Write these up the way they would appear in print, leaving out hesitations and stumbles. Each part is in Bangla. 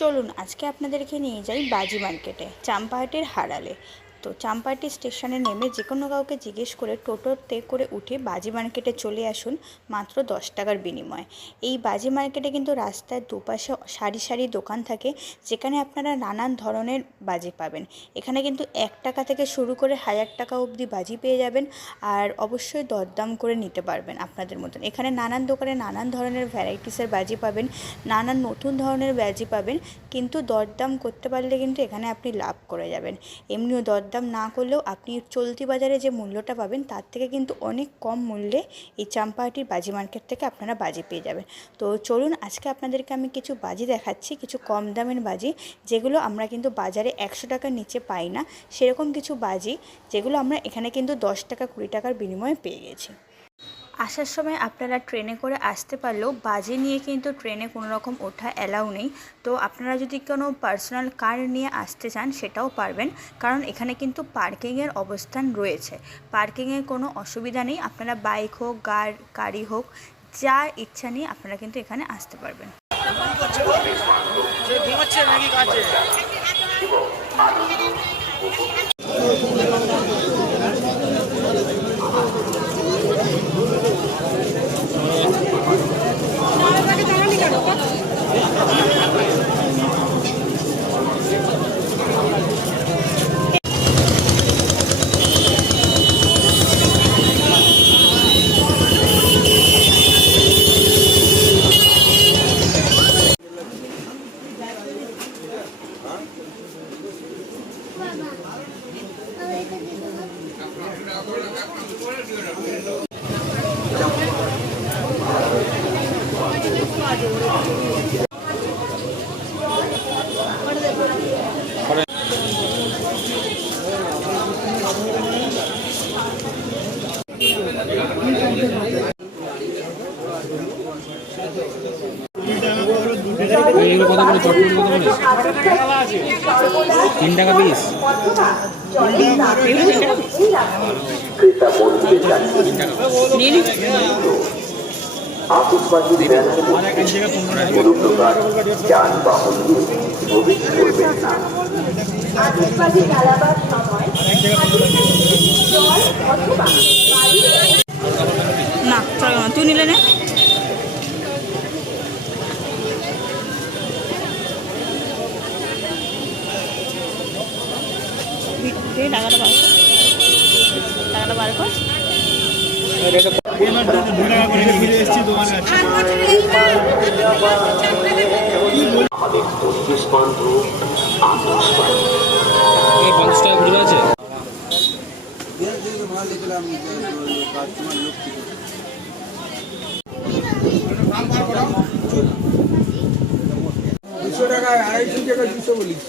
চলুন আজকে আপনাদেরকে নিয়ে যাই বাজি মার্কেটে, চাম্পাহাটির হারালে। তো চাম্পাহাটি স্টেশনে নেমে যে কোনো কাউকে জিজ্ঞেস করে টোটোতে করে উঠে বাজি মার্কেটে চলে আসুন মাত্র 10 টাকার বিনিময়ে। এই বাজি মার্কেটে কিন্তু রাস্তার দুপাশে সারি সারি দোকান থাকে, যেখানে আপনারা নানান ধরনের বাজি পাবেন। এখানে কিন্তু 1 টাকা থেকে শুরু করে 1000 টাকা অবধি বাজি পেয়ে যাবেন, আর অবশ্যই দরদাম করে নিতে পারবেন আপনাদের মতন। এখানে নানান দোকানে নানান ধরনের ভ্যারাইটিসের বাজি পাবেন, নানান নতুন ধরনের বাজি পাবেন, কিন্তু দরদাম করতে পারলে কিন্তু এখানে আপনি লাভ করে যাবেন। এমনিও দরদাম না করলেও আপনি চলতি বাজারে যে মূল্যটা পাবেন তার থেকে কিন্তু অনেক কম মূল্যে এই চাম্পাহাটির বাজি মার্কেট থেকে আপনারা বাজি পেয়ে যাবেন। তো চলুন আজকে আপনাদেরকে আমি কিছু বাজি দেখাচ্ছি, কিছু কম দামের বাজি, যেগুলো আমরা কিন্তু বাজারে 100 টাকার নিচে পাই না। সেরকম কিছু বাজি যেগুলো আমরা এখানে কিন্তু 10 টাকা 20 টাকার বিনিময়ে পেয়ে গেছি। আসার সময় আপনারা ট্রেনে করে আসতে পারলেও বাজি নিয়ে কিন্তু ট্রেনে কোনো রকম ওঠা অ্যালাউ নেই। তো আপনারা যদি কোনো পার্সোনাল কার নিয়ে আসতে চান সেটাও পারবেন, কারণ এখানে কিন্তু পার্কিংয়ের অবস্থান রয়েছে। পার্কিংয়ের কোনো অসুবিধা নেই, আপনারা বাইক হোক গাড়ি হোক যা ইচ্ছা নিয়ে আপনারা কিন্তু এখানে আসতে পারবেন। এগুলো কত করে চটপট কত করে? 3 টাকা পিস। না চলো না, তুই নিলে না। টাকাটা বার কর। এই 50 টাকা ঘুরে আছে। টাকায় 250 টাকা 200 বলিস।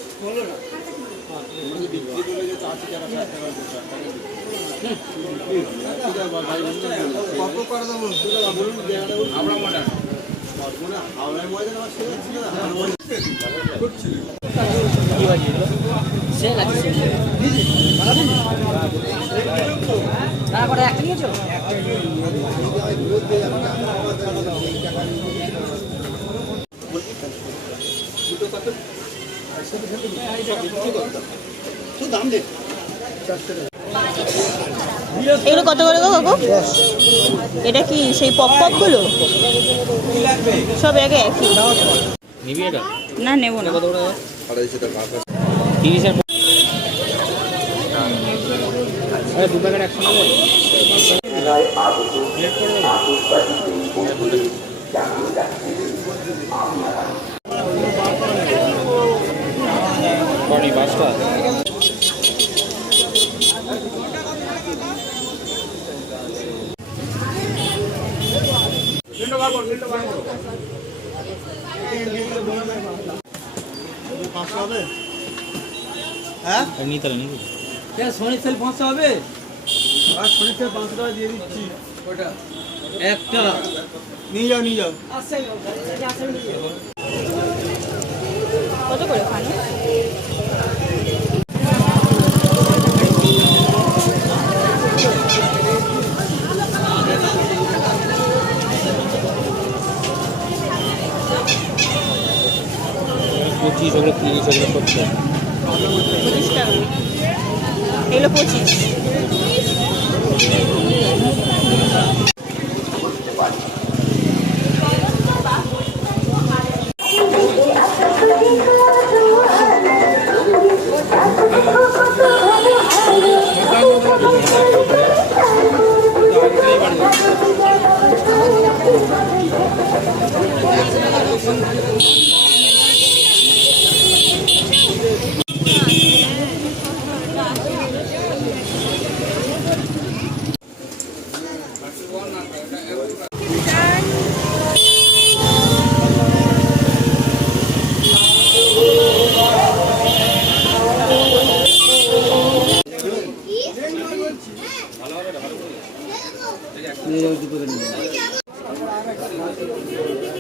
কত করে দেবো আমরা মনে হাওড়ার ময়দানে তারপরে এক নিয়েছো এগুলো কত করে গো কাকু? এটা কি সেই পপ গুলো সব আগে একই? নিবি এটা? না নেব না। কত করে? 250 টাকা। 30 এর আরে 2 প্যাকেট 100 নেবে? কনি বাসটা সোনির সেল 500 হবে, আর সোনির সেল 500 টাকা দিয়ে দিচ্ছি। ওটা একটা নিয়ে যাও কত করে খানো? 25, ওগুলো 30, ওগুলো 70। 25 টাকা, এগুলো 25।